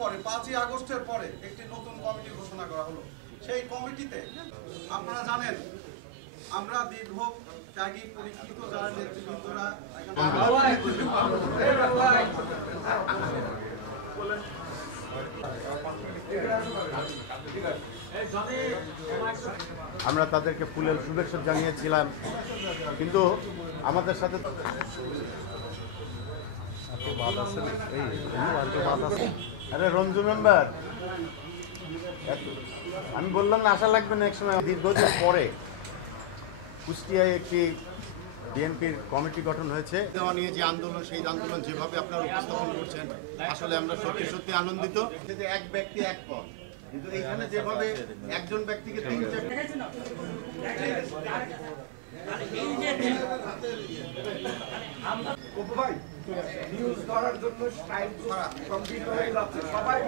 পরে 5ই আগস্টের পরে একটি নতুন কমিটি ঘোষণা করা হলো। সেই কমিটিতে আপনারা জানেন আমরা দীর্ঘ ত্যাগী পরীক্ষিত যারা নেতৃবৃন্দরা আমরা তাদেরকে ফুলের শুভেচ্ছা জানিয়েছিলাম, কিন্তু আমাদের সাথে আরে রঞ্জু মেম্বার, আমি বললাম না আশা লাগবে না, এক সময় দীর্ঘদিন পরে কুষ্টিয়ায় একটি বিএনপির কমিটি গঠন হয়েছে। দেওয়া নিয়ে যে আন্দোলন, সেই আন্দোলন যেভাবে আপনারা উপস্থাপন করছেন, আসলে আমরা সত্যি সত্যি আনন্দিত। যে এক ব্যক্তি এক পথ, কিন্তু এইখানে যেভাবে একজন ব্যক্তিকে তিন নিউজ করার জন্য সবাই